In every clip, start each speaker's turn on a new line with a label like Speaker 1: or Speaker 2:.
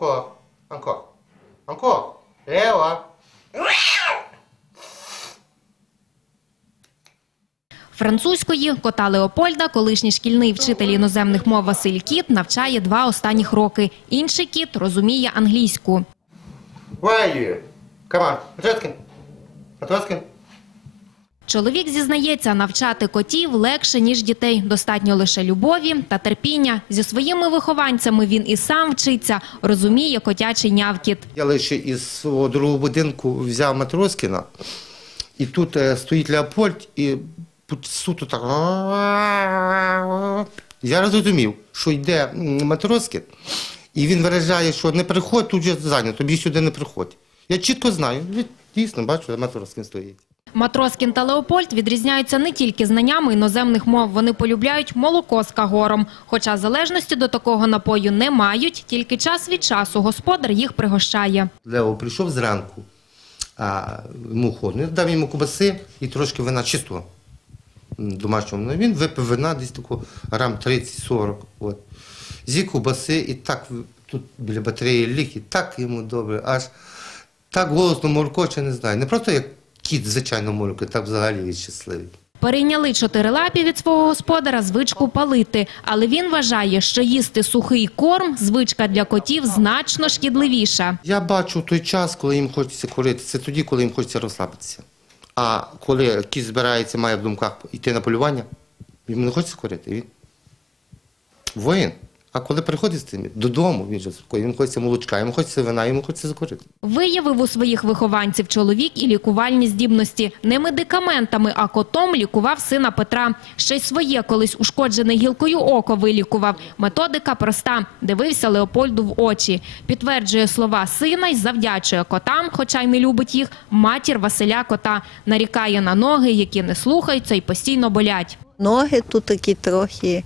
Speaker 1: Анкор. Анкор. Анкор. Лева.
Speaker 2: Французької кота Леопольда, колишній шкільний вчитель іноземних мов Василь Кіт, навчає два останніх роки. Інший кіт розуміє англійську.
Speaker 1: Where are you? Come on. Матроскин. Матроскин.
Speaker 2: Чоловік зізнається, навчати котів легше, ніж дітей. Достатньо лише любові та терпіння. Зі своїми вихованцями він і сам вчиться, розуміє котячий нявкіт.
Speaker 1: Я лише із свого другого будинку взяв Матроскіна, і тут е, стоїть Леопольд, і суто так. Я розумів, що йде Матроскін, і він виражає, що не приходь, тут же зайнято, тобі сюди не приходь. Я чітко знаю, від- дійсно бачу, Матроскін стоїть.
Speaker 2: Матроскін та Леопольд відрізняються не тільки знаннями іноземних мов. Вони полюбляють молоко з кагором. Хоча залежності до такого напою не мають, тільки час від часу господар їх пригощає.
Speaker 1: Лео прийшов зранку, а йому холодно. Я дав йому кубаси і трошки вина чистого м, домашнього. Ну, Він випив вина десь тако грам 30-40. От. Зі кубаси і так тут біля батареї ліг, і так йому добре, аж так голосно моркоче, не знаю. Не просто як кіт, звичайно, моркає, так взагалі він щасливий.
Speaker 2: Перейняли чотирилапі від свого господара звичку палити, але він вважає, що їсти сухий корм звичка для котів значно шкідливіша.
Speaker 1: Я бачу той час, коли їм хочеться курити, це тоді, коли їм хочеться розслабитися. А коли кіт збирається, має в думках йти на полювання, йому не хочеться курити. Він воїн. А коли приходить з цим додому, він же йому хочеться молочка, йому хочеться вина, йому хочеться закурити.
Speaker 2: Виявив у своїх вихованців чоловік і лікувальні здібності. Не медикаментами, а котом лікував сина Петра. Ще й своє колись ушкоджене гілкою око вилікував. Методика проста. Дивився Леопольду в очі. Підтверджує слова сина й завдячує котам, хоча й не любить їх, матір Василя кота. Нарікає на ноги, які не слухаються і постійно болять.
Speaker 3: Ноги тут такі трохи.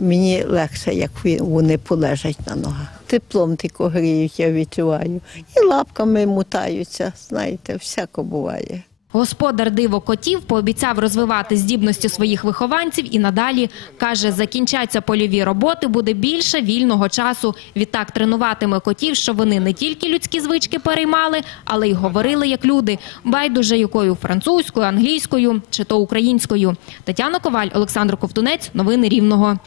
Speaker 3: Мені легше, як вони полежать на ногах. Теплом тільки гріють, я відчуваю. І лапками мутаються, знаєте, всяко буває.
Speaker 2: Господар диво котів пообіцяв розвивати здібності своїх вихованців і надалі каже, закінчаться польові роботи, буде більше вільного часу. Відтак тренуватиме котів, що вони не тільки людські звички переймали, але й говорили як люди, байдуже якою французькою, англійською чи то українською. Тетяна Коваль, Олександр Ковтунець. Новини Рівного.